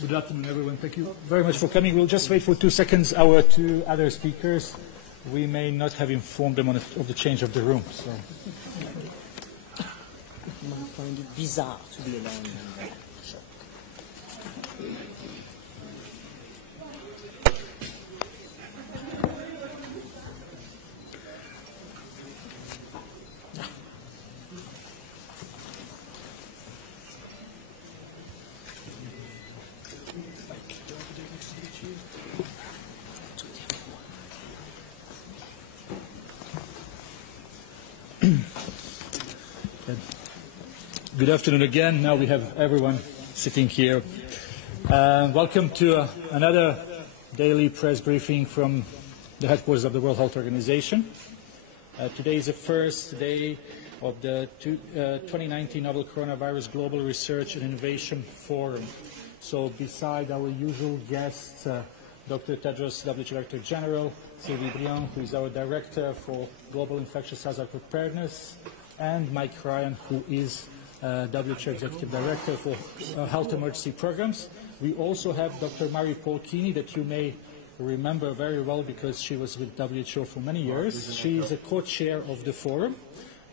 Good afternoon, everyone. Thank you very much for coming. We'll just wait for 2 seconds. Our two other speakers, we may not have informed them of the change of the room. So. You might find it bizarre to be alone. Good afternoon again. Now we have everyone sitting here. Welcome to another daily press briefing from the headquarters of the World Health Organization. Today is the first day of the 2019 Novel Coronavirus Global Research and Innovation Forum. So beside our usual guests, Dr. Tedros, WHO Director General, Sylvie Briand, who is our Director for Global Infectious Hazard Preparedness, and Mike Ryan, who is WHO Executive Director for Health Emergency Programs. We also have Dr. Mari Polkini, that you may remember very well because she was with WHO for many years. She is a co-chair of the forum.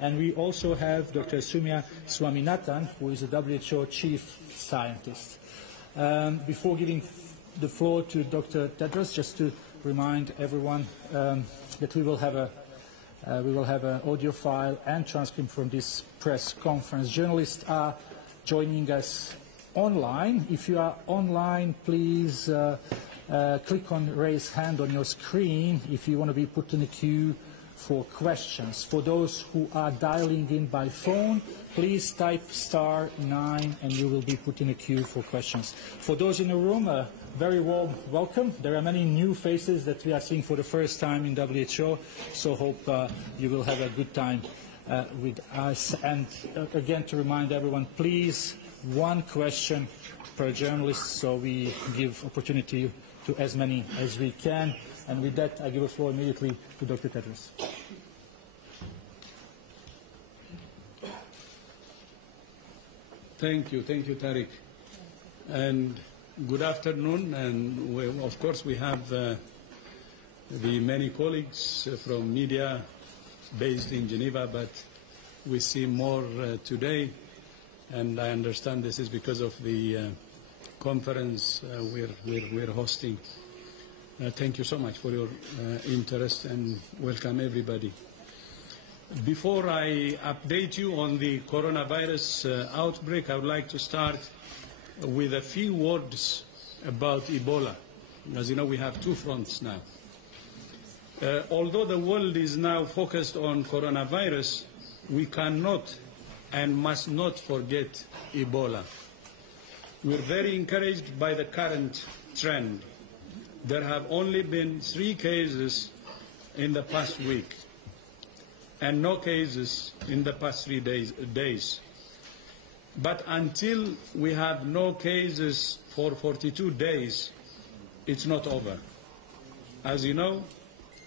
And we also have Dr. Soumya Swaminathan, who is a WHO Chief Scientist. Before giving the floor to Dr. Tedros, just to remind everyone that we will have an audio file and transcript from this press conference. Journalists are joining us online. If you are online, please click on raise hand on your screen if you want to be put in a queue for questions. For those who are dialing in by phone, please type *9 and you will be put in a queue for questions. For those in the room, a very warm welcome. There are many new faces that we are seeing for the first time in WHO, so hope you will have a good time with us. And again, to remind everyone, please, one question per journalist, so we give opportunity to as many as we can. And with that, I give the floor immediately to Dr. Tedros. Thank you, Tariq. And good afternoon. And of course, we have the many colleagues from media based in Geneva, but we see more today. And I understand this is because of the conference we're hosting. Thank you so much for your interest and welcome everybody. Before I update you on the coronavirus outbreak, I would like to start with a few words about Ebola. As you know, we have two fronts now. Although the world is now focused on coronavirus, we cannot and must not forget Ebola. We're very encouraged by the current trend. There have only been 3 cases in the past week and no cases in the past 3 days. But until we have no cases for 42 days, it's not over. As you know,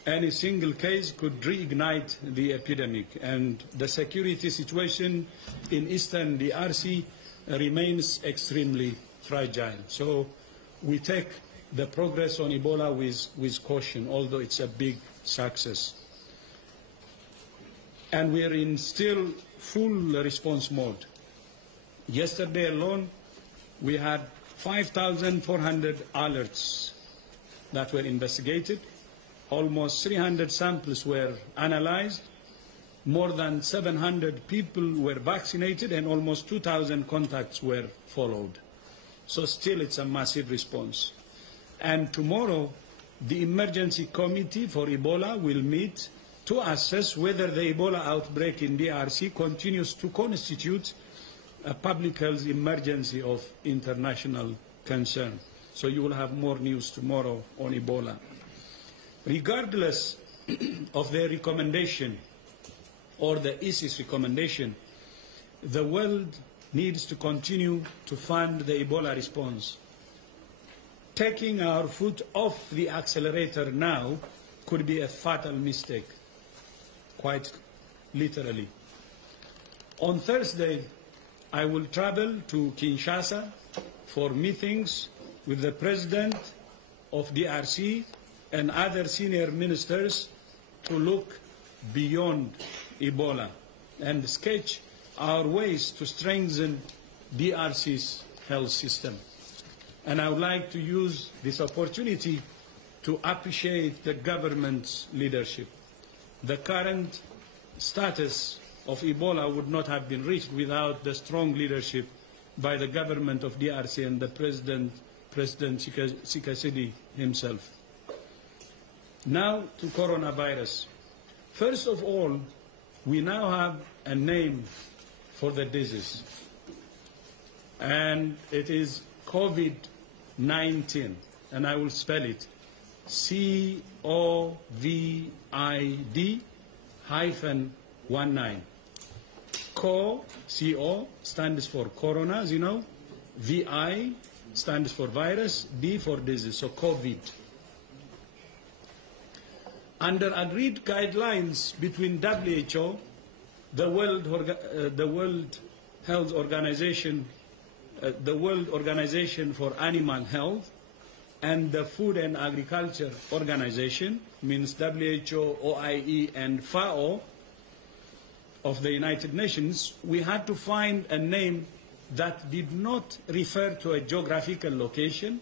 any single case could reignite the epidemic, and the security situation in Eastern DRC remains extremely fragile. So we take the progress on Ebola with caution, although it's a big success. And we are in still full response mode. Yesterday alone, we had 5,400 alerts that were investigated. Almost 300 samples were analyzed. More than 700 people were vaccinated, and almost 2,000 contacts were followed. So still it's a massive response. And tomorrow, the Emergency Committee for Ebola will meet to assess whether the Ebola outbreak in DRC continues to constitute a public health emergency of international concern. So you will have more news tomorrow on Ebola. Regardless of their recommendation or the ISIS recommendation, the world needs to continue to fund the Ebola response. Taking our foot off the accelerator now could be a fatal mistake, quite literally. On Thursday, I will travel to Kinshasa for meetings with the President of DRC and other senior ministers to look beyond Ebola and sketch our ways to strengthen DRC's health system. And I would like to use this opportunity to appreciate the government's leadership. The current status of Ebola would not have been reached without the strong leadership by the government of DRC and the President Tshisekedi himself. Now to coronavirus. First of all, we now have a name for the disease, and it is COVID-19, and I will spell it COVID-19. CO stands for corona, as you know. VI stands for virus, D for disease, so COVID. Under agreed guidelines between WHO, the World Health Organization, the World Organization for Animal Health, and the Food and Agriculture Organization, means WHO, OIE, and FAO of the United Nations, we had to find a name that did not refer to a geographical location,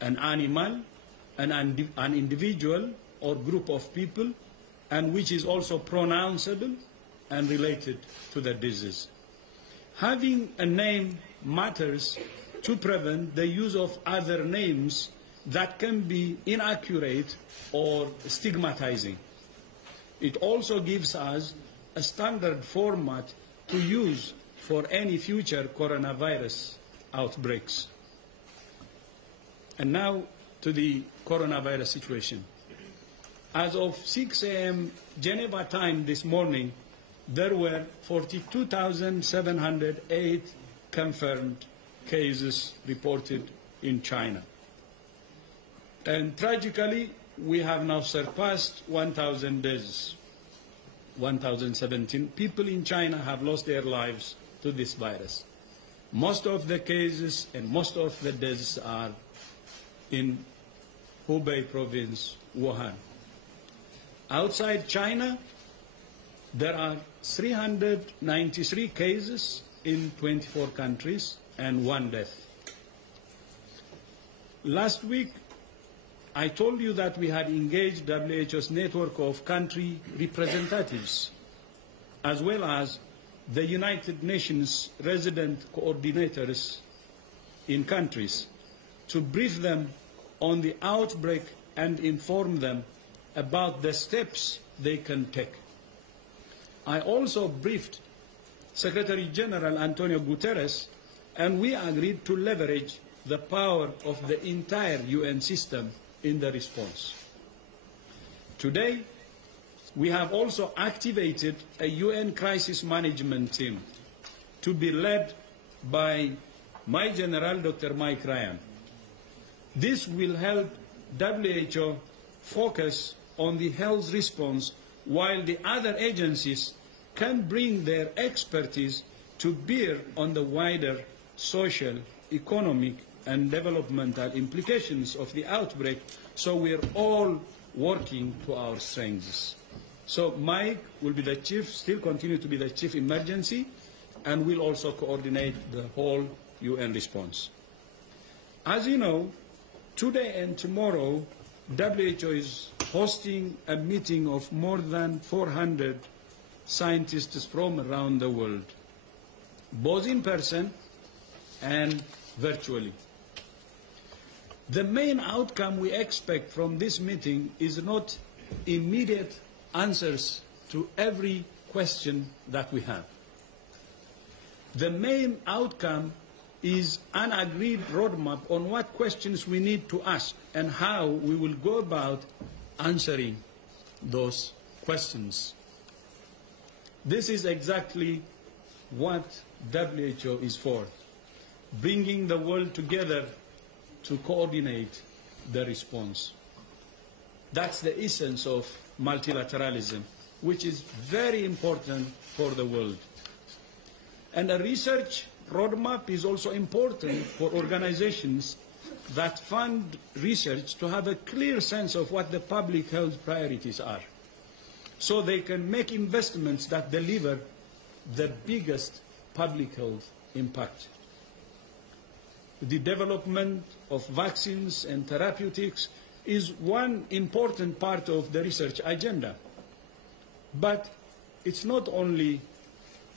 an animal, an individual or group of people, and which is also pronounceable and related to the disease. Having a name matters to prevent the use of other names that can be inaccurate or stigmatizing. It also gives us a standard format to use for any future coronavirus outbreaks. And now to the coronavirus situation. As of 6 a.m. Geneva time this morning, there were 42,708 confirmed cases reported in China. And tragically, we have now surpassed 1,000 deaths. 1,017 people in China have lost their lives to this virus. Most of the cases and most of the deaths are in Hubei province, Wuhan. Outside China, there are 393 cases in 24 countries and 1 death. Last week, I told you that we had engaged WHO's network of country representatives, as well as the United Nations resident coordinators in countries, to brief them on the outbreak and inform them about the steps they can take. I also briefed Secretary General Antonio Guterres, and we agreed to leverage the power of the entire UN system in the response. Today, we have also activated a UN crisis management team to be led by my General, Dr. Mike Ryan. This will help WHO focus on the health response while the other agencies can bring their expertise to bear on the wider social, economic, and developmental implications of the outbreak, so we're all working to our strengths. So Mike will be the chief, still continue to be the chief emergency, and will also coordinate the whole UN response. As you know, today and tomorrow, WHO is hosting a meeting of more than 400 scientists from around the world, both in person and virtually. The main outcome we expect from this meeting is not immediate answers to every question that we have. The main outcome is an agreed roadmap on what questions we need to ask and how we will go about answering those questions. This is exactly what WHO is for, bringing the world together to coordinate the response. That's the essence of multilateralism, which is very important for the world. And a research roadmap is also important for organizations that fund research to have a clear sense of what the public health priorities are, so they can make investments that deliver the biggest public health impact. The development of vaccines and therapeutics is one important part of the research agenda. But it's not only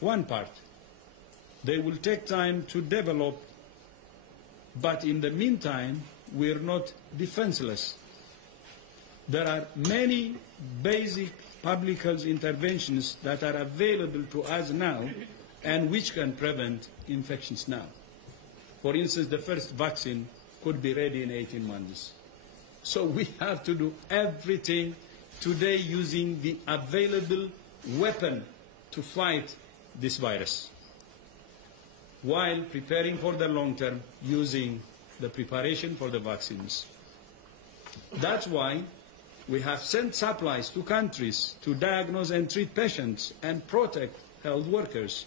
one part. They will take time to develop, but in the meantime, we're not defenseless. There are many basic public health interventions that are available to us now and which can prevent infections now. For instance, the first vaccine could be ready in 18 months. So we have to do everything today using the available weapon to fight this virus, while preparing for the long term using the preparation for the vaccines. That's why we have sent supplies to countries to diagnose and treat patients and protect health workers.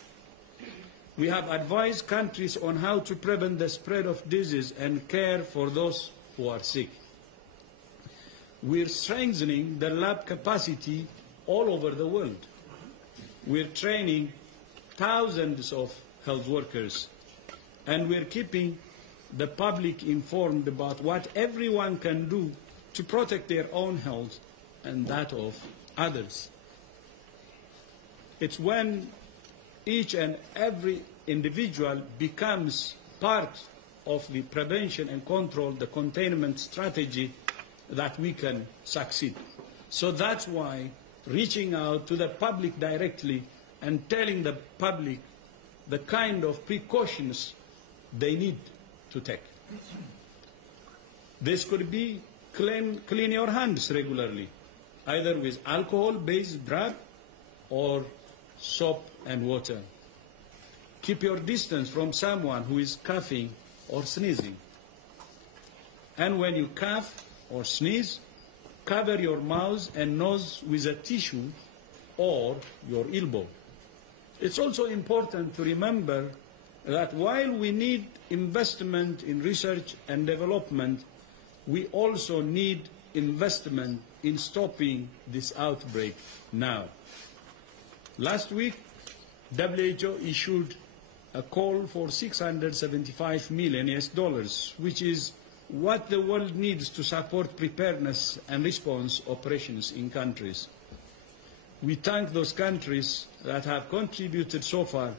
We have advised countries on how to prevent the spread of disease and care for those who are sick. We're strengthening the lab capacity all over the world. We're training thousands of health workers, and we're keeping the public informed about what everyone can do to protect their own health and that of others. It's when each and every individual becomes part of the prevention and control, the containment strategy, that we can succeed. So that's why reaching out to the public directly and telling the public the kind of precautions they need to take. This could be clean your hands regularly, either with alcohol-based drug or soap and water. Keep your distance from someone who is coughing or sneezing. And when you cough or sneeze, cover your mouth and nose with a tissue or your elbow. It's also important to remember that while we need investment in research and development, we also need investment in stopping this outbreak now. Last week, WHO issued a call for $675 million, which is what the world needs to support preparedness and response operations in countries. We thank those countries that have contributed so far,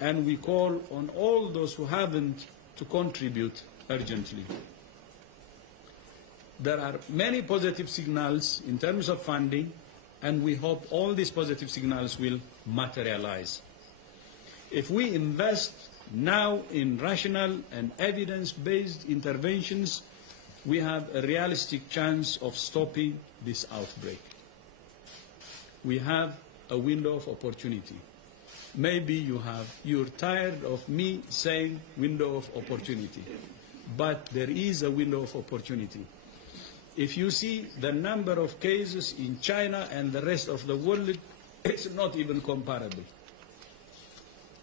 and we call on all those who haven't to contribute urgently. There are many positive signals in terms of funding, and we hope all these positive signals will materialize. If we invest now in rational and evidence-based interventions, we have a realistic chance of stopping this outbreak. We have a window of opportunity. Maybe you're tired of me saying window of opportunity, but there is a window of opportunity. If you see the number of cases in China and the rest of the world, it's not even comparable.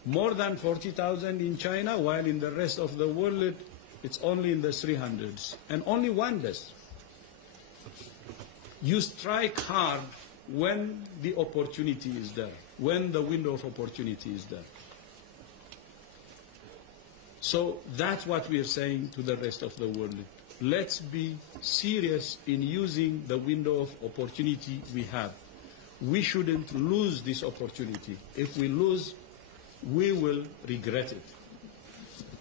More than 40,000 in China, while in the rest of the world, it's only in the 300s, and only one death. You strike hard when the opportunity is there, when the window of opportunity is there. So that's what we are saying to the rest of the world. Let's be serious in using the window of opportunity we have. We shouldn't lose this opportunity. If we lose, we will regret it.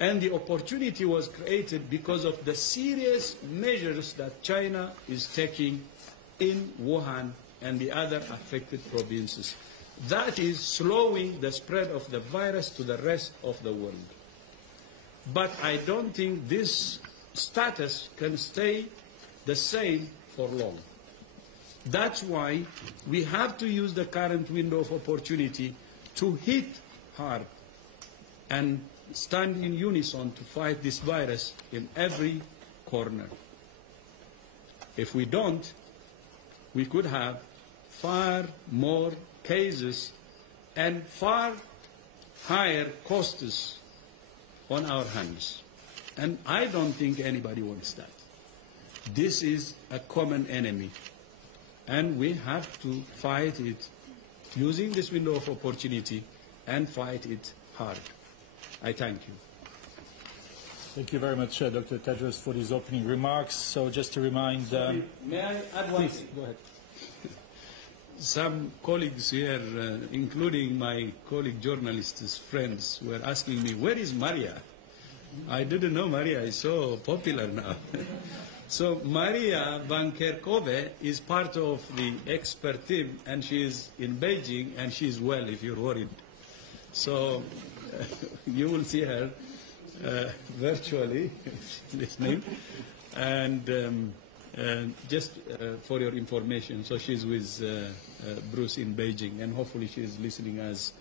And the opportunity was created because of the serious measures that China is taking in Wuhan and the other affected provinces. That is slowing the spread of the virus to the rest of the world. But I don't think this status can stay the same for long. That's why we have to use the current window of opportunity to hit hard and stand in unison to fight this virus in every corner. If we don't, we could have far more cases and far higher costs on our hands. And I don't think anybody wants that. This is a common enemy, and we have to fight it using this window of opportunity and fight it hard. I thank you. Thank you very much, Dr. Tedros, for these opening remarks. So just to remind... May I add one thing? Go ahead. Some colleagues here, including my colleague journalists' friends, were asking me, where is Maria? I didn't know Maria is so popular now. So Maria Van Kerkhove is part of the expert team, and she is in Beijing, and she is well, if you're worried. So you will see her virtually listening. And just for your information, so she's with Bruce in Beijing, and hopefully she is listening as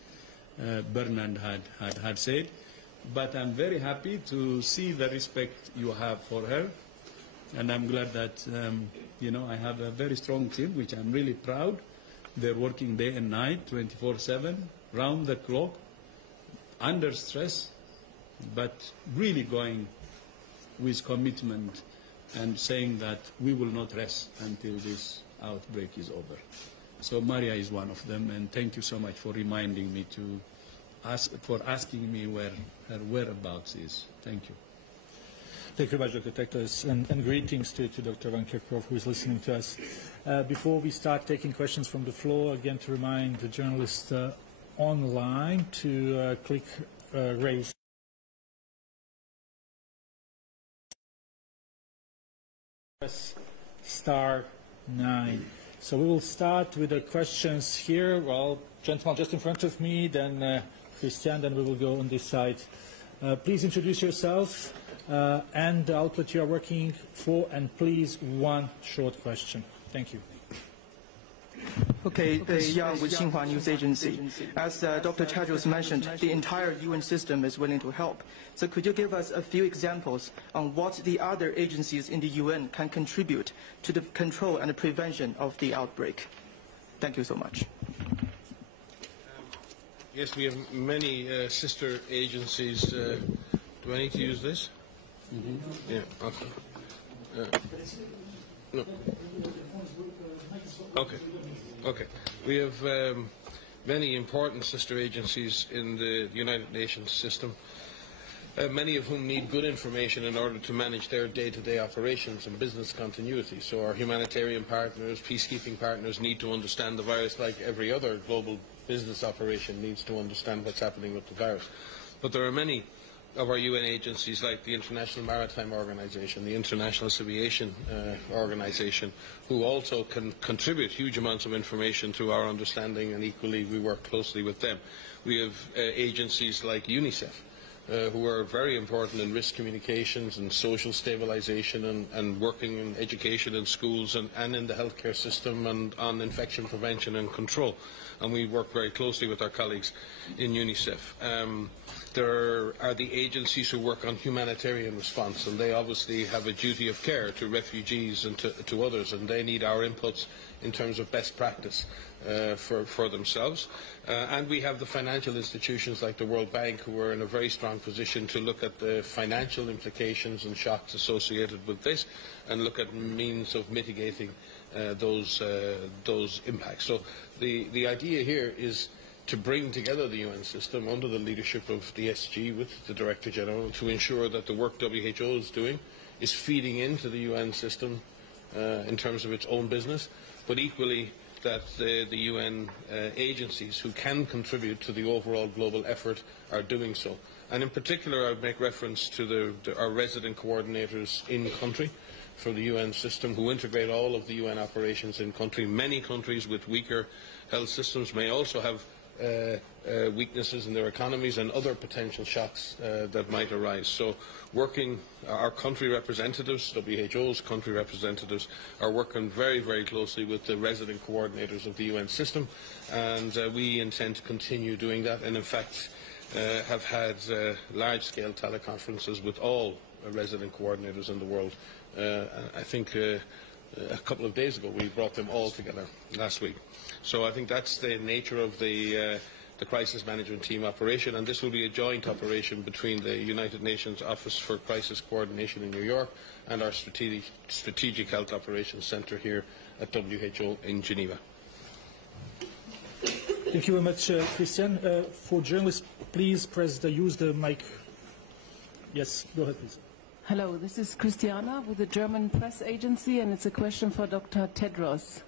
Bernard had said. But I'm very happy to see the respect you have for her, and I'm glad that you know, I have a very strong team, which I'm really proud. They're working day and night, 24/7, round the clock, under stress, but really going with commitment and saying that we will not rest until this outbreak is over. So Maria is one of them, and thank you so much for reminding me to asking me where her whereabouts is. Thank you. Thank you very much, Dr. Tedros, and greetings to Dr. Van Kerkhove, who is listening to us. Before we start taking questions from the floor, again to remind the journalists online to click raise. Press *9. So we will start with the questions here. Well, gentleman just in front of me, then Christian, then we will go on this side. Please introduce yourself and the outlet you are working for, and please one short question. Thank you. Okay, Yang with Xinhua News Agency. As Dr. Tedros mentioned, the entire UN system is willing to help. So could you give us a few examples on what the other agencies in the UN can contribute to the control and the prevention of the outbreak? Thank you so much. Yes, we have many sister agencies. Do I need to use this? Mm-hmm. Yeah, okay. No. Okay. Okay. We have many important sister agencies in the United Nations system, many of whom need good information in order to manage their day-to-day operations and business continuity. So our humanitarian partners, peacekeeping partners need to understand the virus like every other global business operation needs to understand what's happening with the virus. But there are many of our UN agencies, like the International Maritime Organization, the International Aviation Organization, who also can contribute huge amounts of information to our understanding, and equally we work closely with them. We have agencies like UNICEF, who are very important in risk communications and social stabilization and working in education in schools and in the healthcare system and on infection prevention and control. And we work very closely with our colleagues in UNICEF. There are the agencies who work on humanitarian response, and they obviously have a duty of care to refugees and to others, and they need our inputs in terms of best practice for themselves. And we have the financial institutions like the World Bank, who are in a very strong position to look at the financial implications and shocks associated with this, and look at means of mitigating those impacts. So the idea here is to bring together the UN system under the leadership of the SG with the Director General to ensure that the work WHO is doing is feeding into the UN system in terms of its own business, but equally that the UN agencies who can contribute to the overall global effort are doing so. And in particular, I would make reference to our resident coordinators in country for the UN system, who integrate all of the UN operations in country. Many countries with weaker health systems may also have weaknesses in their economies and other potential shocks that might arise. So our country representatives, WHO's country representatives, are working very, very closely with the resident coordinators of the UN system, and we intend to continue doing that, and in fact have had large-scale teleconferences with all resident coordinators in the world. I think a couple of days ago we brought them all together last week. So I think that's the nature of the the Crisis Management Team operation, and this will be a joint operation between the United Nations Office for Crisis Coordination in New York and our Strategic Health Operations Centre here at WHO in Geneva. Thank you very much, Christian. For journalists, please use the mic. Yes, go ahead, please. Hello, this is Christiana with the German press agency, and it's a question for Dr. Tedros.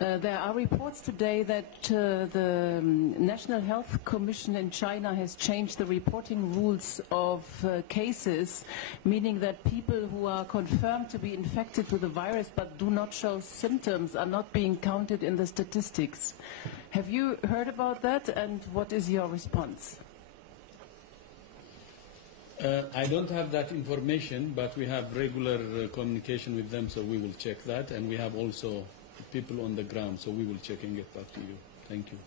There are reports today that the National Health Commission in China has changed the reporting rules of cases, meaning that people who are confirmed to be infected with the virus but do not show symptoms are not being counted in the statistics. Have you heard about that, and what is your response? I don't have that information, but we have regular communication with them, so we will check that, and we have also people on the ground, so we will check and get back to you. Thank you.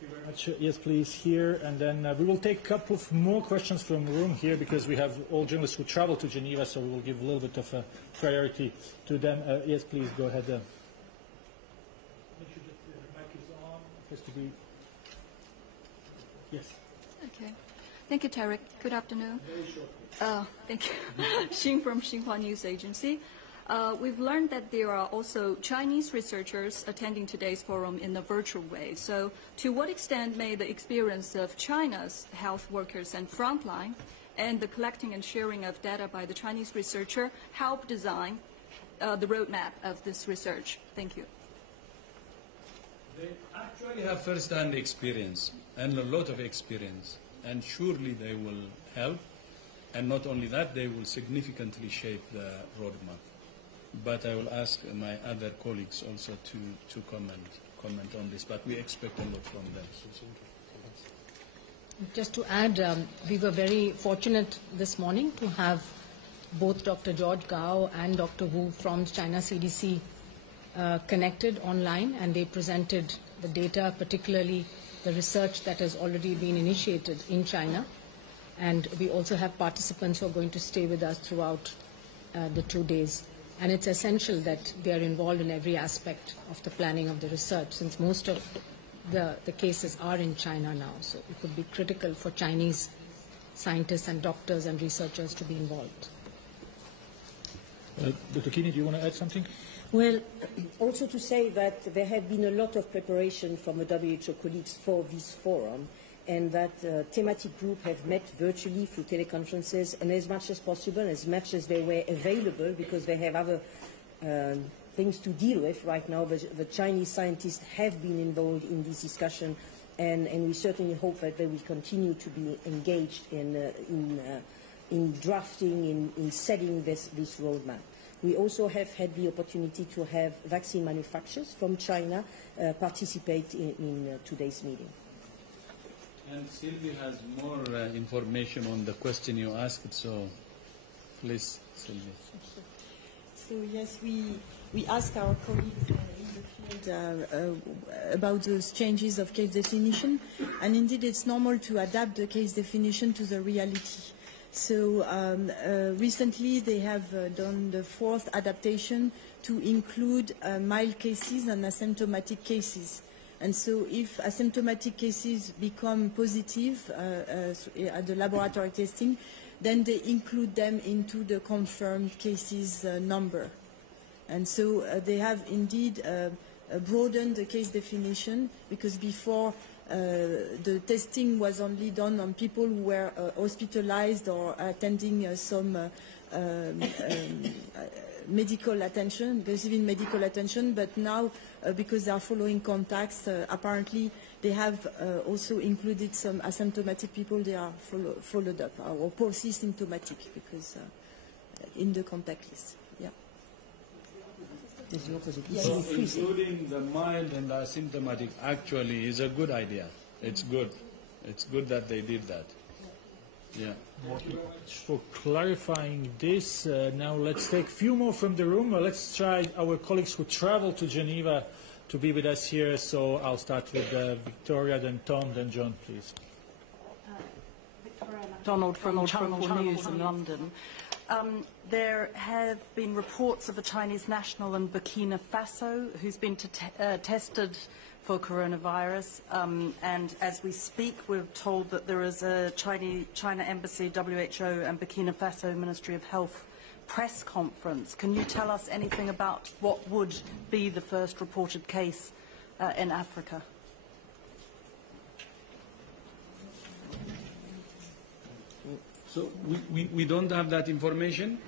Thank you very much. Yes, please, here, and then we will take a couple of more questions from the room here, because we have all journalists who travel to Geneva, so we will give a little bit of a priority to them. Yes, please, go ahead. Make sure that the mic is on. It has to be... Yes. Okay. Thank you, Tarek. Good afternoon. Thank you. Xing from Xinhua News Agency. We've learned that there are also Chinese researchers attending today's forum in a virtual way. So to what extent may the experience of China's health workers and frontline and the collecting and sharing of data by the Chinese researcher help design the roadmap of this research? Thank you. They actually have first-hand experience and a lot of experience, and surely they will help. And not only that, they will significantly shape the roadmap. But I will ask my other colleagues also to comment on this. But we expect a lot from them. Just to add, we were very fortunate this morning to have both Dr. George Gao and Dr. Wu from China CDC connected online, and they presented the data, particularly the research that has already been initiated in China. And we also have participants who are going to stay with us throughout the 2 days. And it's essential that they are involved in every aspect of the planning of the research, since most of the cases are in China now. So it would be critical for Chinese scientists and doctors and researchers to be involved. Dr. Kini, do you want to add something? Well, also to say that there have been a lot of preparation from the WHO colleagues for this forum, and that thematic group have met virtually through teleconferences, and as much as possible, as much as they were available, because they have other things to deal with right now. The Chinese scientists have been involved in this discussion, and we certainly hope that they will continue to be engaged in drafting, in setting this roadmap. We also have had the opportunity to have vaccine manufacturers from China participate in today's meeting. And Sylvie has more information on the question you asked, so please, Sylvie. So yes, we asked our colleagues in the field about those changes of case definition, and indeed it's normal to adapt the case definition to the reality. So recently they have done the 4th adaptation to include mild cases and asymptomatic cases. And so if asymptomatic cases become positive at the laboratory testing, then they include them into the confirmed cases number. And so they have indeed broadened the case definition, because before the testing was only done on people who were hospitalized or attending some medical attention, receiving medical attention, but now because they are following contacts, apparently they have also included some asymptomatic people. They are followed up, or post-symptomatic, because in the contact list. Yeah. Yes. So including the mild and the asymptomatic actually is a good idea. It's good. It's good that they did that. Yeah. Thank you very much for clarifying this. Now let's take a few more from the room. Let's try our colleagues who travel to Geneva to be with us here. So I'll start with Victoria, then Tom, then John, please. Victoria MacDonald from Channel 4 News in London. There have been reports of a Chinese national in Burkina Faso who's been tested for coronavirus. And as we speak, we're told that there is a China Embassy, WHO, and Burkina Faso Ministry of Health press conference. Can you tell us anything about what would be the first reported case in Africa? So we don't have that information.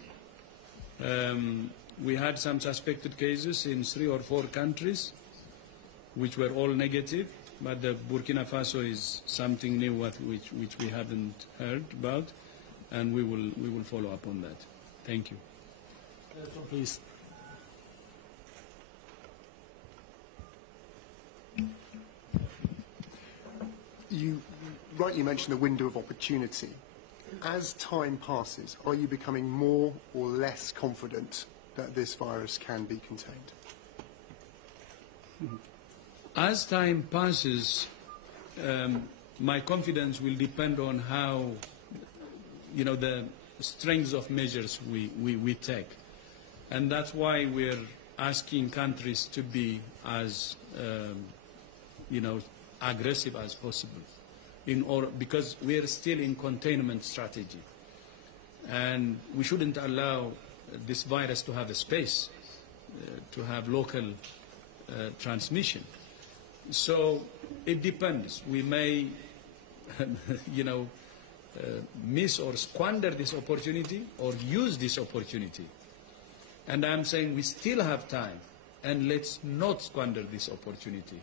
We had some suspected cases in 3 or 4 countries, which were all negative, but the Burkina Faso is something new which we haven't heard about, and we will follow up on that. Thank you. Please. You rightly mentioned the window of opportunity. As time passes, are you becoming more or less confident that this virus can be contained? As time passes, my confidence will depend on how, the strengths of measures we take. And that's why we're asking countries to be as, aggressive as possible, because we are still in containment strategy. And we shouldn't allow this virus to have a space, to have local transmission. So it depends. We may, miss or squander this opportunity or use this opportunity. And I'm saying we still have time, and let's not squander this opportunity.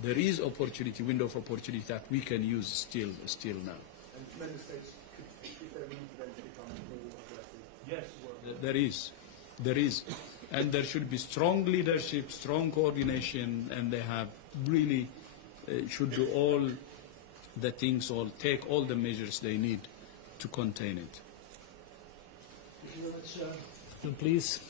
There is opportunity, window of opportunity that we can use still now. And member states, is there room for them to become more aggressive? Yes, there is. And there should be strong leadership, strong coordination, and they have really should do all the things, or take all the measures they need to contain it. Thank you very much. Please.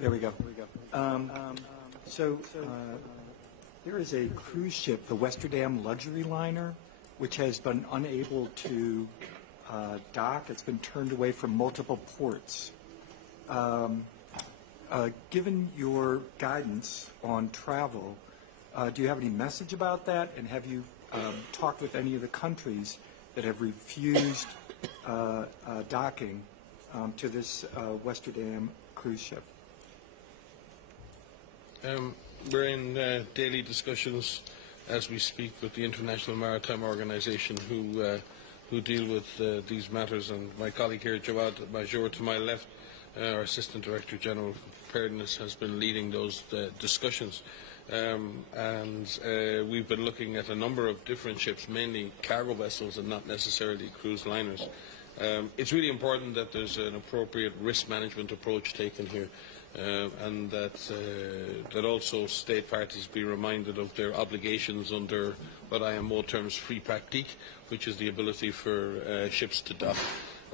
There we go. There is a cruise ship, the Westerdam Luxury Liner, which has been unable to dock. It's been turned away from multiple ports. Given your guidance on travel, do you have any message about that? And have you talked with any of the countries that have refused docking to this Westerdam cruise ship? We're in daily discussions as we speak with the International Maritime Organization who deal with these matters, and my colleague here, Jawad Major, to my left, our Assistant Director General of Preparedness, has been leading those discussions. We've been looking at a number of different ships, mainly cargo vessels and not necessarily cruise liners. It's really important that there's an appropriate risk management approach taken here, and that also state parties be reminded of their obligations under what IMO terms free pratique, which is the ability for ships to dock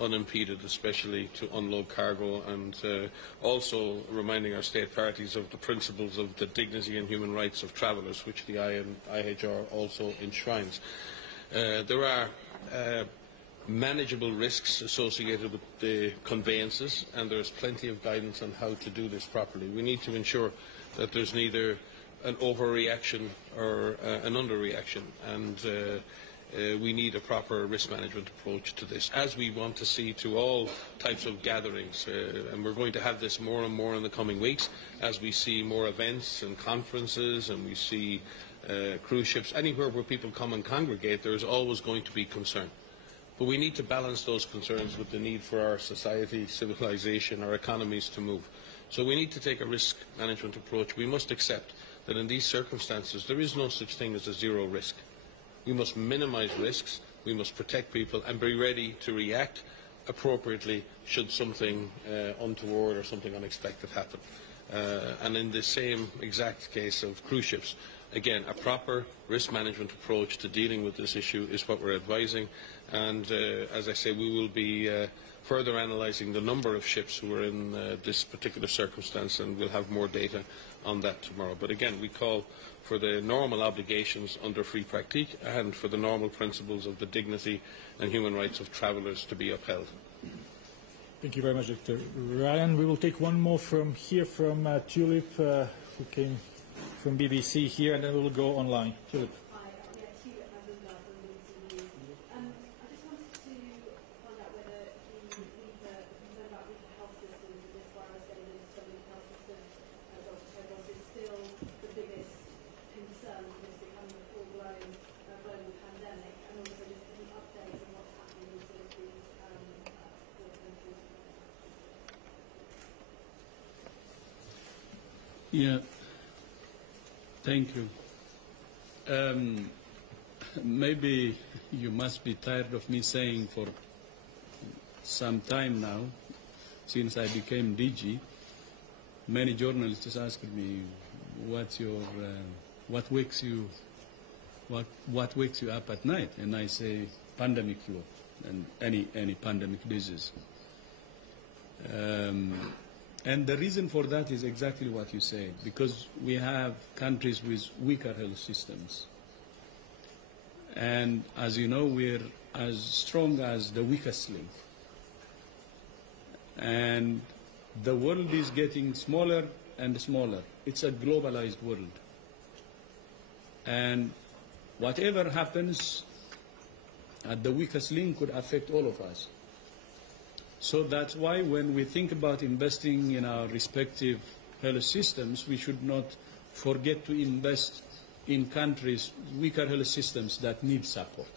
unimpeded, especially to unload cargo, and also reminding our state parties of the principles of the dignity and human rights of travellers, which the IHR also enshrines. There are manageable risks associated with the conveyances, and there's plenty of guidance on how to do this properly. We need to ensure that there's neither an overreaction or an underreaction, and we need a proper risk management approach to this, as we want to see to all types of gatherings, and we're going to have this more and more in the coming weeks as we see more events and conferences, and we see cruise ships. Anywhere where people come and congregate, there's always going to be concern. But we need to balance those concerns with the need for our society, civilization, our economies to move. So we need to take a risk management approach. We must accept that in these circumstances there is no such thing as a zero risk. We must minimise risks, we must protect people and be ready to react appropriately should something untoward or something unexpected happen. And in the same exact case of cruise ships, again, a proper risk management approach to dealing with this issue is what we're advising. And as I say, we will be further analysing the number of ships who are in this particular circumstance, and we'll have more data on that tomorrow. But again, we call for the normal obligations under free pratique and for the normal principles of the dignity and human rights of travellers to be upheld. Thank you very much, Dr. Ryan. We will take one more from here, from Tulip, who came from BBC here, and then we will go online. Tulip. Yeah, thank you. Maybe you must be tired of me saying for some time now, since I became DG, many journalists ask me, "What's your, what wakes you up at night?" And I say, "Pandemic flu and any pandemic disease." And the reason for that is exactly what you said, because we have countries with weaker health systems. And as you know, we're as strong as the weakest link. And the world is getting smaller and smaller. It's a globalized world. And whatever happens at the weakest link could affect all of us. So that's why when we think about investing in our respective health systems, we should not forget to invest in countries' weaker health systems that need support.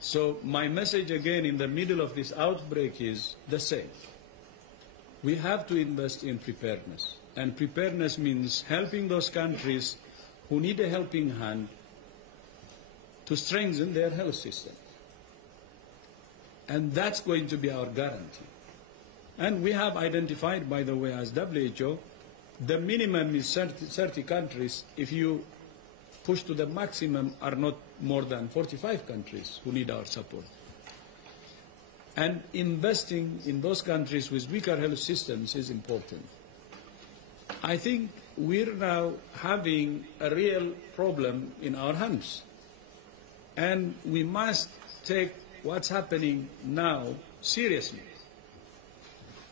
So my message again in the middle of this outbreak is the same. We have to invest in preparedness. And preparedness means helping those countries who need a helping hand to strengthen their health system. And that's going to be our guarantee. And we have identified, by the way, as WHO, the minimum is 30 countries. If you push to the maximum, are not more than 45 countries who need our support. And investing in those countries with weaker health systems is important. I think we're now having a real problem in our hands. And we must take what's happening now seriously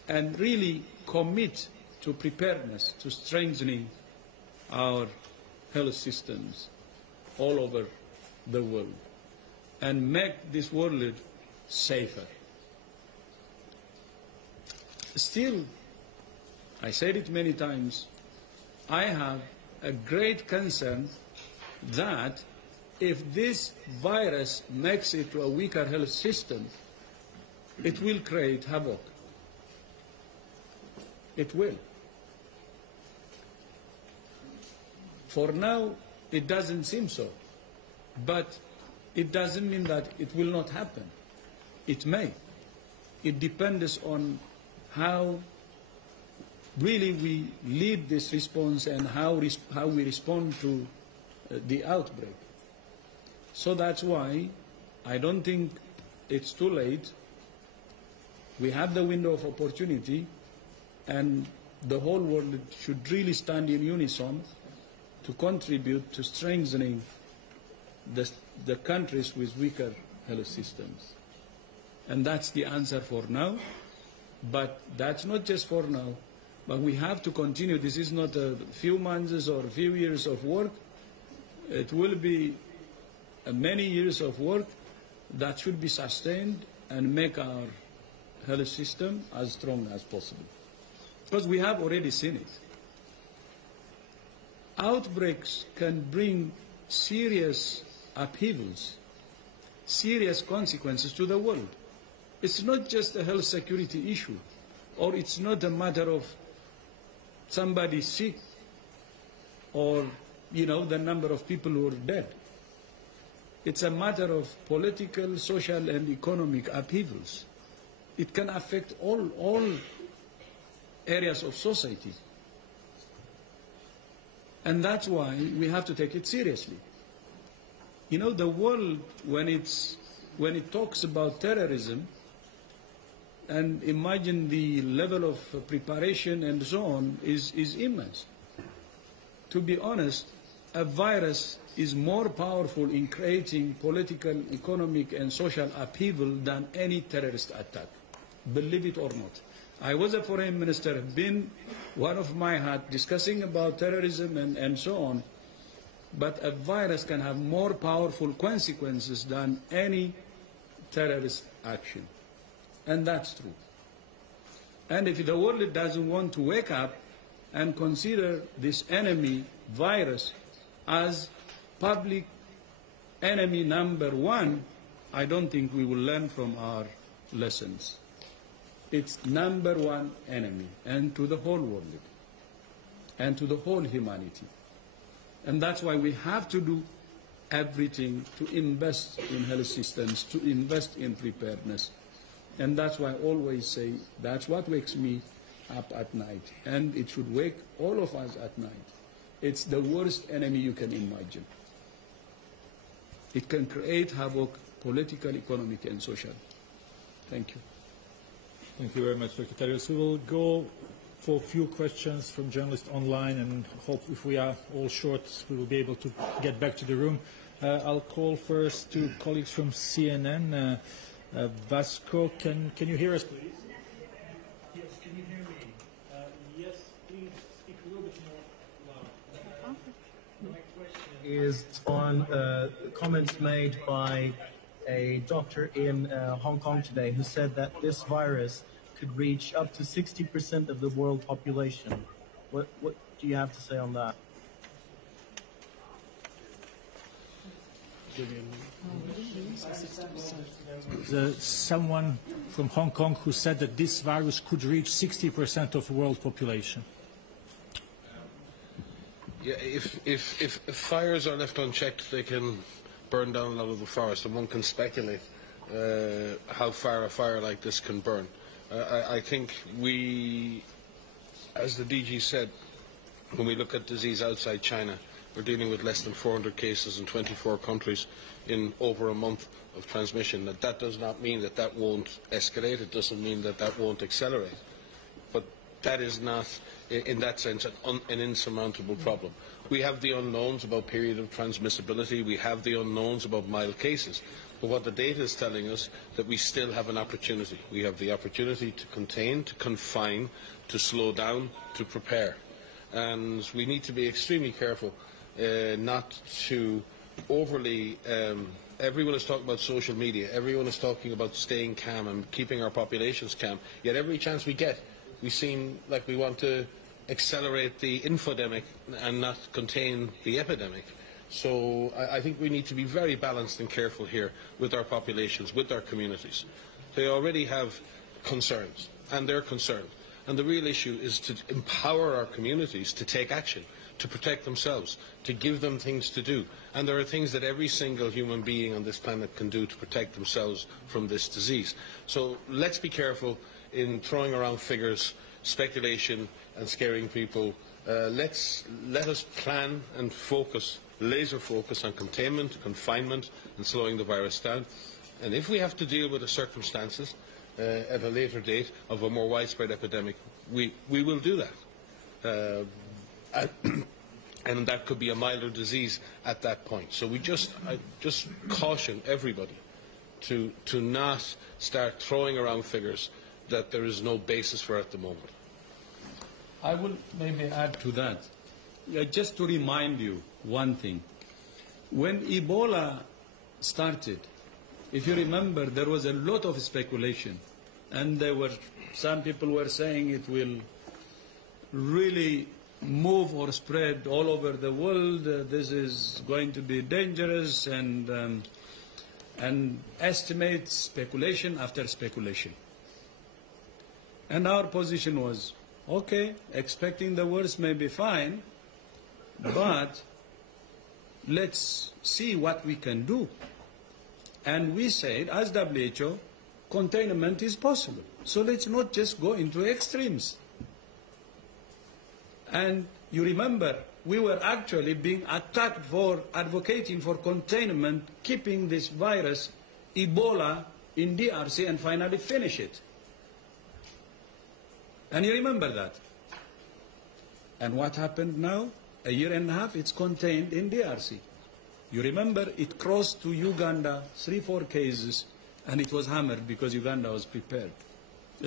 and really commit to preparedness, to strengthening our health systems all over the world and make this world safer. Still, I said it many times, I have a great concern that if this virus makes it to a weaker health system, it will create havoc. It will. For now, it doesn't seem so. But it doesn't mean that it will not happen. It may. It depends on how really we lead this response and how we respond to the outbreak. So that's why I don't think it's too late. We have the window of opportunity, and the whole world should really stand in unison to contribute to strengthening the countries with weaker health systems. And that's the answer for now. But that's not just for now, but we have to continue. This is not a few months or a few years of work. It will be many years of work that should be sustained and make our health system as strong as possible. Because we have already seen it. Outbreaks can bring serious upheavals, serious consequences to the world. It's not just a health security issue, or it's not a matter of somebody sick or, the number of people who are dead. It's a matter of political, social, and economic upheavals. It can affect all areas of society. And that's why we have to take it seriously. The world, when it talks about terrorism, and imagine the level of preparation and so on is immense. To be honest, a virus is more powerful in creating political, economic, and social upheaval than any terrorist attack. believe it or not. I was a foreign minister, have been one of my hat discussing about terrorism and so on, but a virus can have more powerful consequences than any terrorist action. And that's true. And if the world doesn't want to wake up and consider this enemy virus as public enemy number one, I don't think we will learn from our lessons. It's number one enemy, and to the whole world, and to the whole humanity. And that's why we have to do everything to invest in health systems, to invest in preparedness. And that's why I always say that's what wakes me up at night. And it should wake all of us at night. It's the worst enemy you can imagine. It can create havoc, political, economic, and social. Thank you. Thank you very much, Dr. Tedros. We will go for a few questions from journalists online, and hope if we are all short, we will be able to get back to the room. I'll call first to colleagues from CNN. Vasco, can you hear us, please? Yes, can you hear me? Yes, please speak a little bit more loud. My question is on comments made by a doctor in Hong Kong today who said that this virus could reach up to 60% of the world population. What do you have to say on that? There's someone from Hong Kong who said that this virus could reach 60% of the world population. Yeah, if fires are left unchecked, they can burn down a lot of the forest, and one can speculate how far a fire like this can burn. I think we, as the DG said, when we look at disease outside China, we're dealing with less than 400 cases in 24 countries in over a month of transmission. That does not mean that that won't escalate. It doesn't mean that that won't accelerate. But that is not, in that sense, an insurmountable problem. We have the unknowns about period of transmissibility. We have the unknowns about mild cases. But what the data is telling us, that we still have an opportunity. We have the opportunity to contain, to confine, to slow down, to prepare. And we need to be extremely careful not to overly... everyone is talking about social media. Everyone is talking about staying calm and keeping our populations calm. Yet every chance we get, we seem like we want to accelerate the infodemic and not contain the epidemic. So I think we need to be very balanced and careful here with our populations, with our communities. They already have concerns, and they're concerned. And the real issue is to empower our communities to take action, to protect themselves, to give them things to do. And there are things that every single human being on this planet can do to protect themselves from this disease. So let's be careful in throwing around figures, speculation, and scaring people. Let us plan and focus, laser focus on containment, confinement, and slowing the virus down. And if we have to deal with the circumstances at a later date of a more widespread epidemic, we will do that. And that could be a milder disease at that point. So I just caution everybody to not start throwing around figures that there is no basis for at the moment. I will maybe add to that. Just to remind you one thing. When Ebola started, if you remember, there was a lot of speculation. And some people were saying it will really move or spread all over the world. This is going to be dangerous, and estimate speculation after speculation. And our position was, okay, expecting the worst may be fine, but let's see what we can do. And we said, as WHO, containment is possible. So let's not just go into extremes. And you remember, we were actually being attacked for advocating for containment, keeping this virus, Ebola, in DRC and finally finish it. And you remember that. And what happened now? A year and a half, it's contained in DRC. You remember, it crossed to Uganda, 3-4 cases, and it was hammered because Uganda was prepared.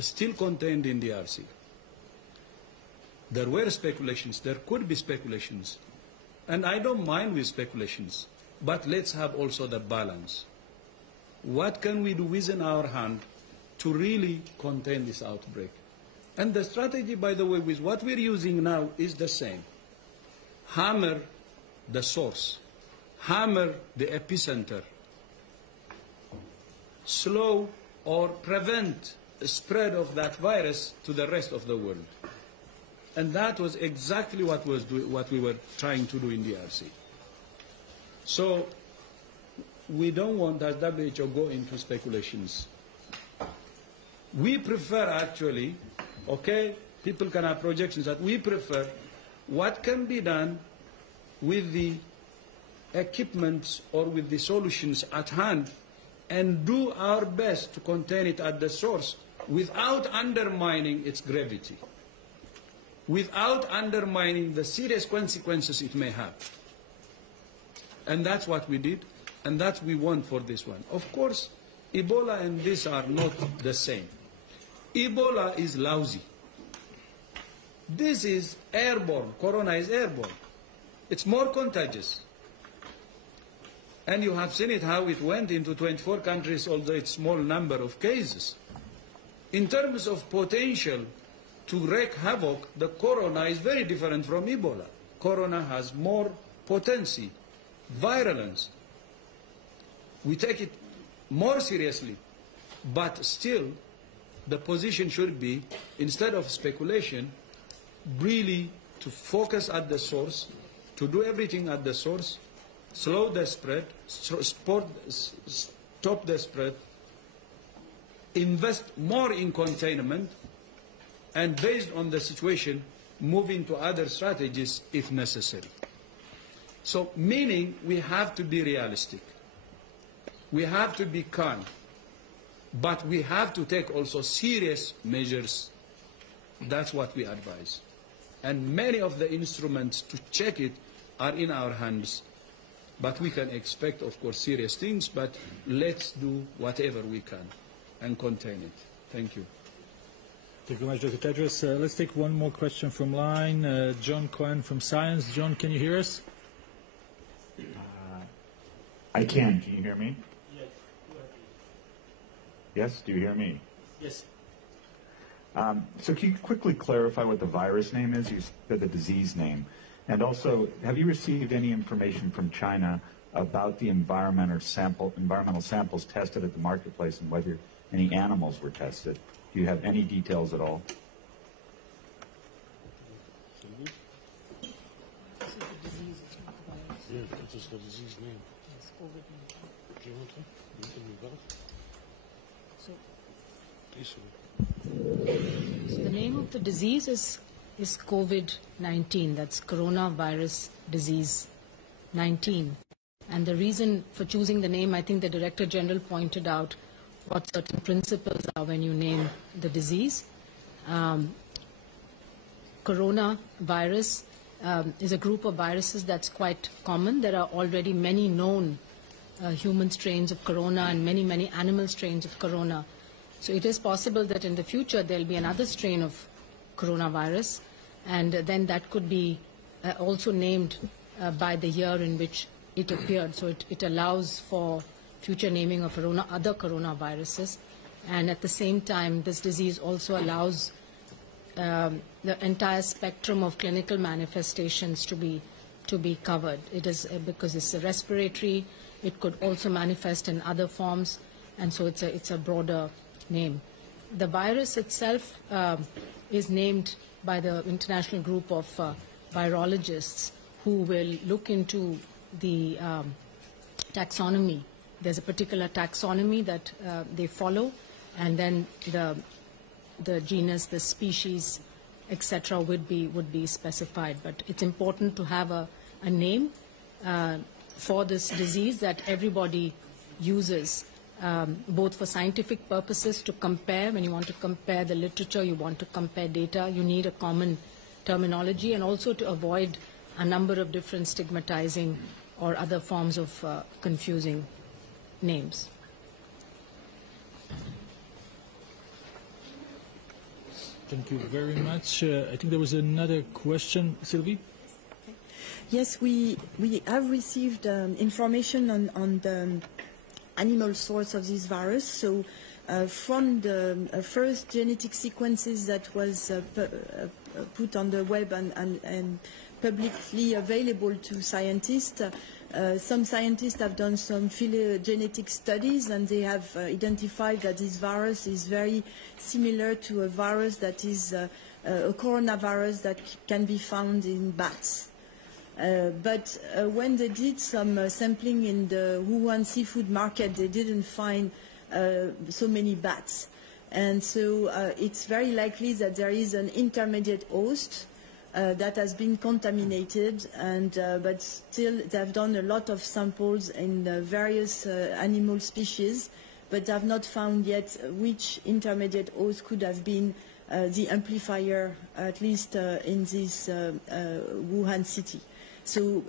still contained in DRC. There were speculations, there could be speculations, and I don't mind with speculations, but let's have also the balance. What can we do within our hand to really contain this outbreak? And the strategy, by the way, with what we're using now is the same. Hammer the source, hammer the epicenter, slow or prevent the spread of that virus to the rest of the world. And that was exactly what we were trying to do in DRC. So we don't want, as WHO, go into speculations. We prefer actually, okay, people can have projections, that we prefer what can be done with the equipment or with the solutions at hand and do our best to contain it at the source without undermining its gravity, without undermining the serious consequences it may have. And that's what we did, and that's what we want for this one. Of course, Ebola and this are not the same. Ebola is lousy. This is airborne. Corona is airborne. It's more contagious. And you have seen it, how it went into 24 countries, although it's small number of cases. In terms of potential to wreak havoc, the corona is very different from Ebola. Corona has more potency, virulence. We take it more seriously, but still the position should be, instead of speculation, really to focus at the source, to do everything at the source, slow the spread, stop the spread, invest more in containment, and based on the situation, move into other strategies if necessary. So, meaning we have to be realistic. We have to be calm. But we have to take also serious measures. That's what we advise. And many of the instruments to check it are in our hands. But we can expect, of course, serious things, but let's do whatever we can and contain it. Thank you. Thank you very much, Dr. Tedros. Let's take one more question from line. John Kwan from Science. John, can you hear us? I can. Can you hear me? Yes. Yes? Do you hear me? Yes. So can you quickly clarify what the virus name is? You said the disease name. And also, have you received any information from China about the environmental samples tested at the marketplace and whether any animals were tested? Do you have any details at all? Yeah, that is the disease name. It's COVID-19. Do you want to? You can So, so the name of the disease is COVID-19. That's coronavirus disease 19. And the reason for choosing the name, I think the Director General pointed out what certain principles are when you name the disease. Coronavirus is a group of viruses that's quite common. There are already many known human strains of corona and many, many animal strains of corona. So it is possible that in the future there'll be another strain of coronavirus, and then that could be also named by the year in which it appeared. So it allows for future naming of other coronaviruses. And at the same time, this disease also allows the entire spectrum of clinical manifestations to be covered. It is because it's a respiratory. It could also manifest in other forms, and so it's a broader name. The virus itself is named by the international group of virologists who will look into the taxonomy. There's a particular taxonomy that they follow, and then the genus, the species, etc. would be specified. But it's important to have a name for this disease that everybody uses, both for scientific purposes to compare. When you want to compare the literature, you want to compare data, you need a common terminology, and also to avoid a number of different stigmatizing or other forms of confusing names. Thank you very much. I think there was another question. Sylvie? Yes, we have received information on the animal source of this virus. So from the first genetic sequences that was put on the web and publicly available to scientists, some scientists have done some phylogenetic studies, and they have identified that this virus is very similar to a virus that is a coronavirus that can be found in bats. But when they did some sampling in the Wuhan seafood market, they didn't find so many bats. And so it's very likely that there is an intermediate host that has been contaminated, and but still they have done a lot of samples in various animal species, but they have not found yet which intermediate host could have been the amplifier, at least in this Wuhan city. So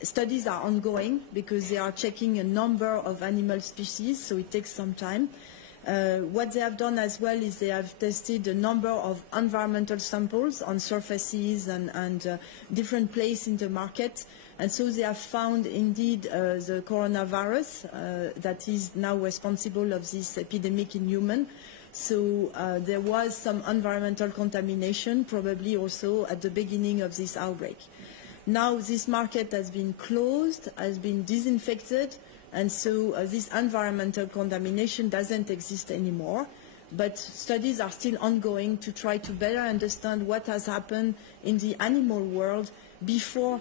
studies are ongoing because they are checking a number of animal species, so it takes some time. What they have done as well is they have tested a number of environmental samples on surfaces and different places in the market. And so they have found indeed the coronavirus that is now responsible of this epidemic in humans. So there was some environmental contamination, probably also at the beginning of this outbreak. Now this market has been closed, has been disinfected, and so this environmental contamination doesn't exist anymore. But studies are still ongoing to try to better understand what has happened in the animal world before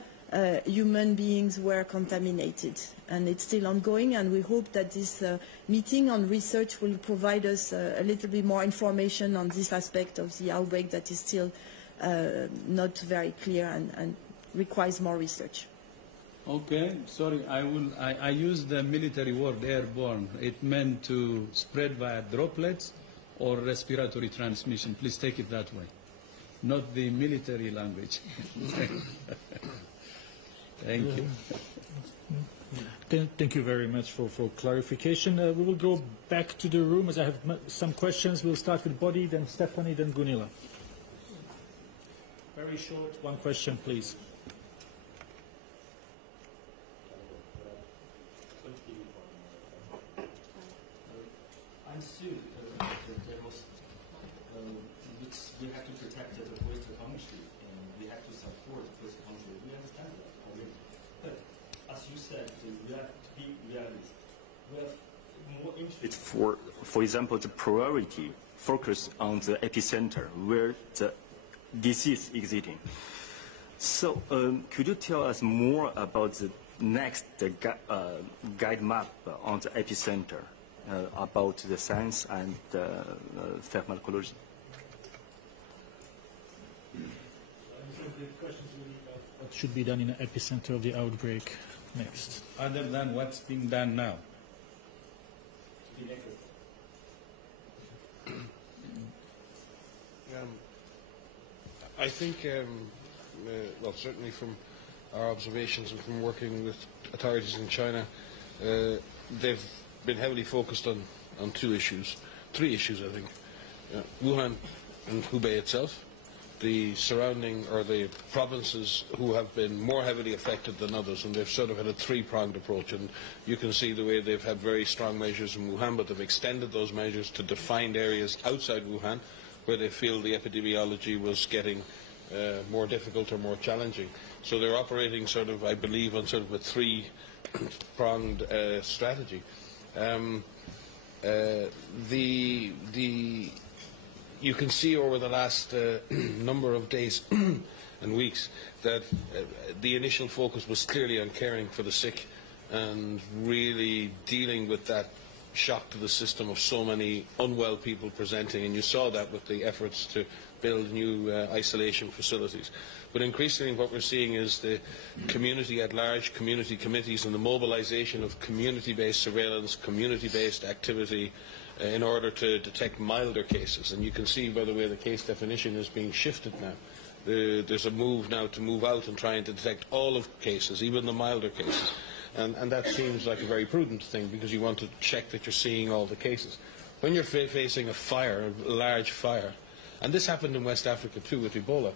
human beings were contaminated. And it's still ongoing, and we hope that this meeting on research will provide us a little bit more information on this aspect of the outbreak that is still not very clear and requires more research. Okay, sorry, I used the military word airborne. It meant to spread via droplets or respiratory transmission. Please take it that way, not the military language. Thank you. Thank you very much for clarification. We will go back to the room as I have some questions. We'll start with Bodhi, then Stephanie, then Gunilla. Very short, one question, please. I'm still there was which we have to protect the first country, and we have to support the first country. We understand that already. But as you said, we have to be realist. We have more interest for example, the priority focus on the epicenter where the disease is existing. So could you tell us more about the next guide map on the epicenter? About the science and pharmacology. What should be done in the epicenter of the outbreak next? Other than what's being done now? I think, well, certainly from our observations and from working with authorities in China, they've been heavily focused on three issues, I think. Wuhan and Hubei itself, the surrounding or the provinces who have been more heavily affected than others, and they've sort of had a three-pronged approach. And you can see the way they've had very strong measures in Wuhan, but they've extended those measures to defined areas outside Wuhan where they feel the epidemiology was getting more difficult or more challenging. So they're operating sort of, I believe, on sort of a three-pronged strategy. You can see over the last number of days and weeks that the initial focus was clearly on caring for the sick and really dealing with that shock to the system of so many unwell people presenting, and you saw that with the efforts to build new isolation facilities. But increasingly what we're seeing is the community at large, community committees, and the mobilization of community-based surveillance, community-based activity in order to detect milder cases. And you can see by the way the case definition is being shifted now. There's a move now to move out and try and detect all of cases, even the milder cases. And that seems like a very prudent thing because you want to check that you're seeing all the cases. when you're facing a fire, a large fire, and this happened in West Africa too with Ebola,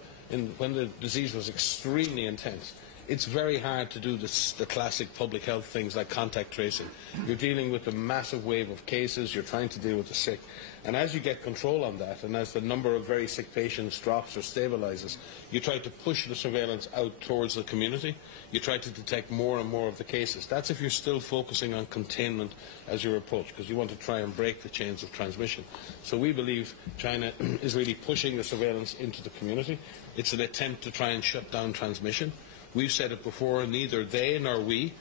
when the disease was extremely intense, it's very hard to do the classic public health things like contact tracing. You're dealing with a massive wave of cases, you're trying to deal with the sick. And as you get control on that, and as the number of very sick patients drops or stabilizes, you try to push the surveillance out towards the community. You try to detect more and more of the cases. That's if you're still focusing on containment as your approach, because you want to try and break the chains of transmission. So we believe China is really pushing the surveillance into the community. It's an attempt to try and shut down transmission. We've said it before, neither they nor we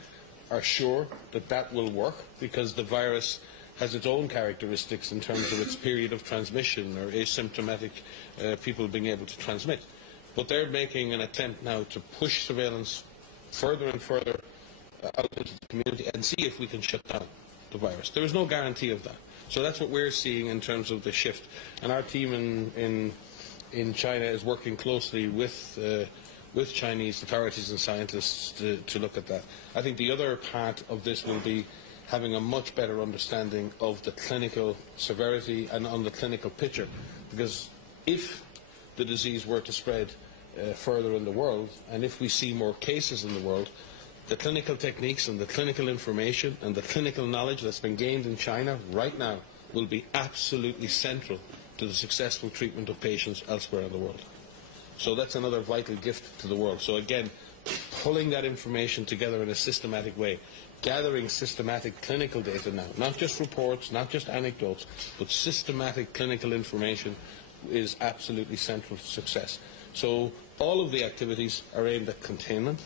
are sure that that will work, because the virus has its own characteristics in terms of its period of transmission or asymptomatic people being able to transmit. But they're making an attempt now to push surveillance further and further out into the community and see if we can shut down the virus. There is no guarantee of that. So that's what we're seeing in terms of the shift. And our team in China is working closely with Chinese authorities and scientists to look at that. I think the other part of this will be having a much better understanding of the clinical severity and on the clinical picture, because if the disease were to spread further in the world, and if we see more cases in the world, the clinical techniques and the clinical information and the clinical knowledge that's been gained in China right now will be absolutely central to the successful treatment of patients elsewhere in the world. So that's another vital gift to the world. So again, pulling that information together in a systematic way, gathering systematic clinical data now, not just reports, not just anecdotes, but systematic clinical information is absolutely central to success. So all of the activities are aimed at containment,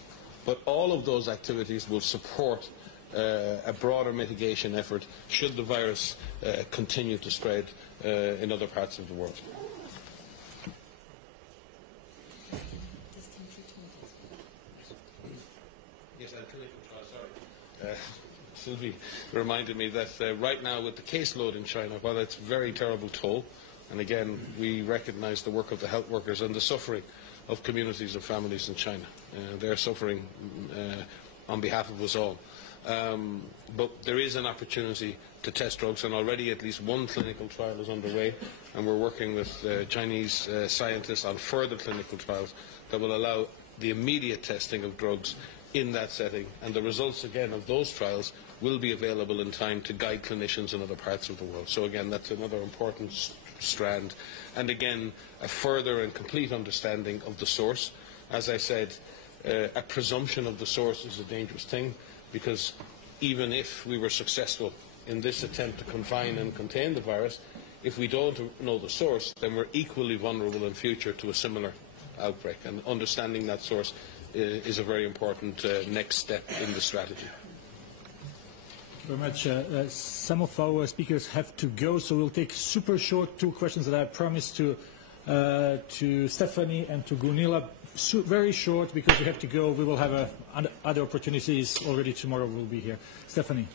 but all of those activities will support a broader mitigation effort should the virus continue to spread in other parts of the world. Sylvie reminded me that right now with the caseload in China, while it's a very terrible toll, and again we recognise the work of the health workers and the suffering of communities and families in China. They're suffering on behalf of us all. But there is an opportunity to test drugs, and already at least one clinical trial is underway, and we're working with Chinese scientists on further clinical trials that will allow the immediate testing of drugs in that setting, and the results again of those trials will be available in time to guide clinicians in other parts of the world. So again, that's another important strand, and again a further and complete understanding of the source. As I said, a presumption of the source is a dangerous thing, because even if we were successful in this attempt to confine and contain the virus, if we don't know the source, then we're equally vulnerable in future to a similar outbreak, and understanding that source is a very important next step in the strategy. Very much. Some of our speakers have to go, so we'll take super short two questions that I promised to Stephanie and to Gunilla. Very short, because we have to go. We will have other opportunities already tomorrow. We'll be here. Stephanie.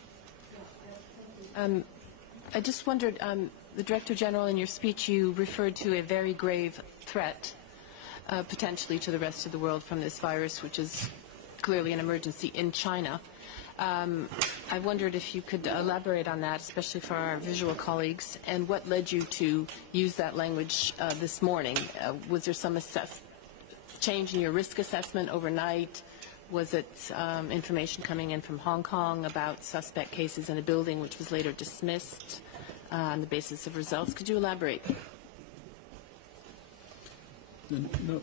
I just wondered, the Director General, in your speech, you referred to a very grave threat potentially to the rest of the world from this virus, which is clearly an emergency in China. I wondered if you could elaborate on that, especially for our visual colleagues, and what led you to use that language this morning. Was there some change in your risk assessment overnight? Was it information coming in from Hong Kong about suspect cases in a building which was later dismissed on the basis of results? Could you elaborate? No,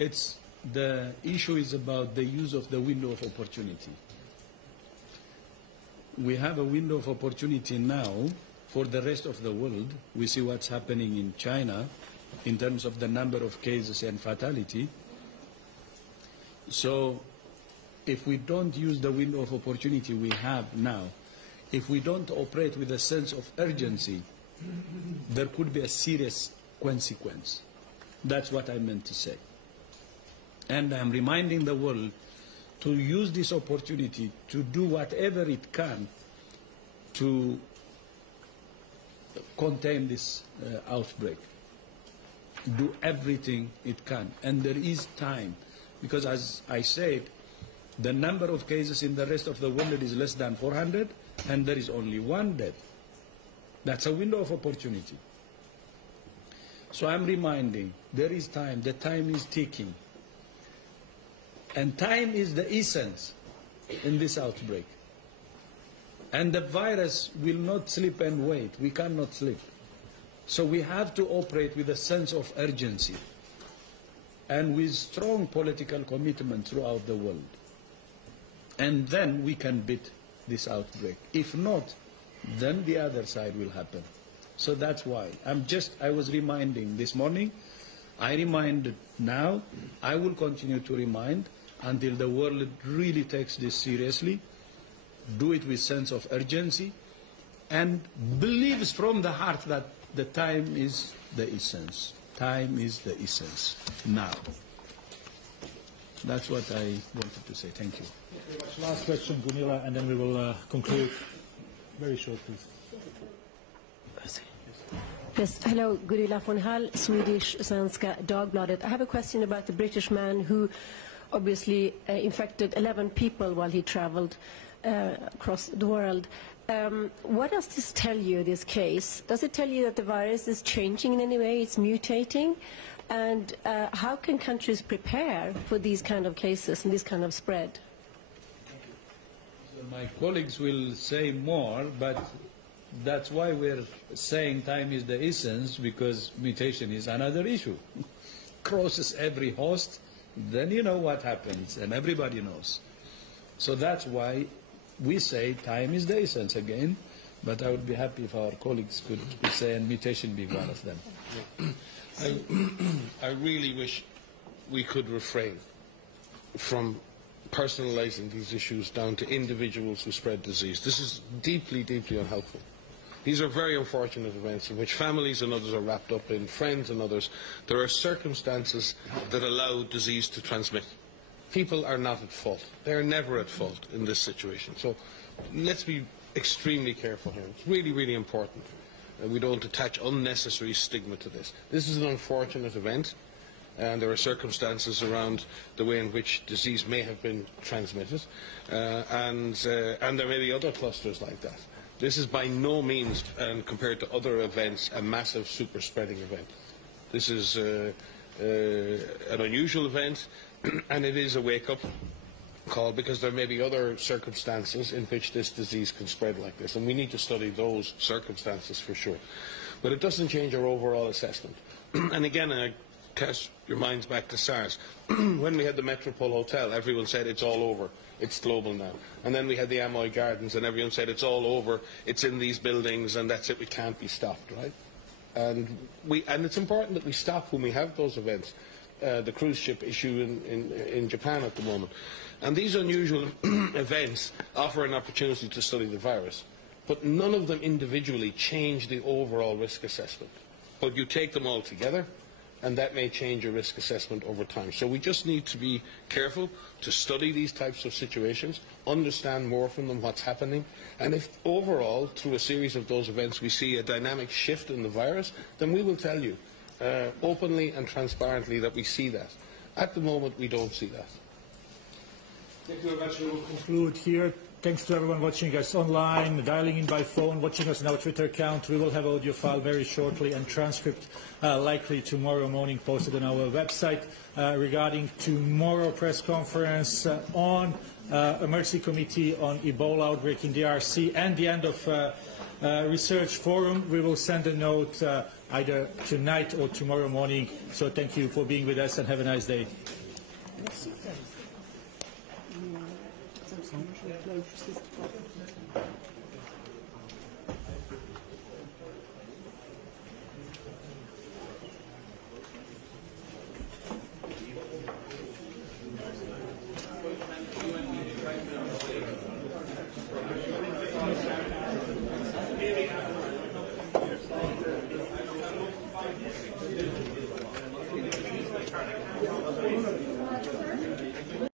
it's the issue is about the use of the window of opportunity. We have a window of opportunity now for the rest of the world. We see what's happening in China in terms of the number of cases and fatality. So if we don't use the window of opportunity we have now, if we don't operate with a sense of urgency, there could be a serious consequence. That's what I meant to say. And I'm reminding the world to use this opportunity to do whatever it can to contain this outbreak. Do everything it can. And there is time, because as I said, the number of cases in the rest of the world is less than 400, and there is only one death. That's a window of opportunity. So I'm reminding, there is time, the time is ticking. And time is the essence in this outbreak. And the virus will not sleep and wait. We cannot sleep. So we have to operate with a sense of urgency and with strong political commitment throughout the world. And then we can beat this outbreak. If not, then the other side will happen. So that's why. I was reminding this morning, I reminded now, I will continue to remind until the world really takes this seriously, do it with sense of urgency, and believes from the heart that the time is the essence. Time is the essence now. That's what I wanted to say. Thank you. Last question, Gunilla, and then we will conclude. Very short, please. Yes, hello, Gunilla von Hall, Swedish Svenska Dagbladet. I have a question about the British man who obviously infected 11 people while he traveled across the world. What does this tell you, this case? Does it tell you that the virus is changing in any way, it's mutating? And how can countries prepare for these kind of cases and this kind of spread? My colleagues will say more, but that's why we're saying time is the essence, because mutation is another issue. Crosses every host, then you know what happens, and everybody knows. So that's why we say time is the essence again, but I would be happy if our colleagues could say, and mutation be one of them. I really wish we could refrain from personalizing these issues down to individuals who spread disease. This is deeply, deeply unhelpful. These are very unfortunate events in which families and others are wrapped up in, friends and others. There are circumstances that allow disease to transmit. People are not at fault. They are never at fault in this situation. So let's be extremely careful here. It's really, really important that we don't attach unnecessary stigma to this. This is an unfortunate event, and there are circumstances around the way in which disease may have been transmitted, and there may be other clusters like that. This is by no means, compared to other events, a massive super-spreading event. This is an unusual event, and it is a wake-up call, because there may be other circumstances in which this disease can spread like this, and we need to study those circumstances for sure. But it doesn't change our overall assessment. And again, I cast your minds back to SARS. When we had the Metropole Hotel, everyone said it's all over, it's global now. And then we had the Amoy Gardens, and everyone said it's all over, it's in these buildings, and that's it, we can't be stopped, right? And it's important that we stop when we have those events. The cruise ship issue in Japan at the moment. And these unusual events offer an opportunity to study the virus, but none of them individually change the overall risk assessment. But you take them all together, and that may change your risk assessment over time. So we just need to be careful to study these types of situations, understand more from them what's happening, and if overall, through a series of those events, we see a dynamic shift in the virus, then we will tell you openly and transparently that we see that. At the moment, we don't see that. Thank you very much. We will conclude here. Thanks to everyone watching us online, dialing in by phone, watching us on our Twitter account. We will have audio file very shortly and transcript likely tomorrow morning posted on our website regarding tomorrow press conference on emergency committee on Ebola outbreak in DRC and the end of research forum. We will send a note either tonight or tomorrow morning. So thank you for being with us and have a nice day.